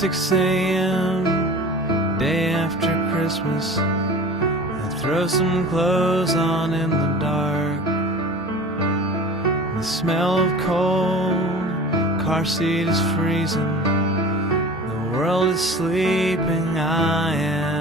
6 a.m., day after Christmas. I throw some clothes on in the dark. The smell of cold, car seat is freezing. The world is sleeping, I am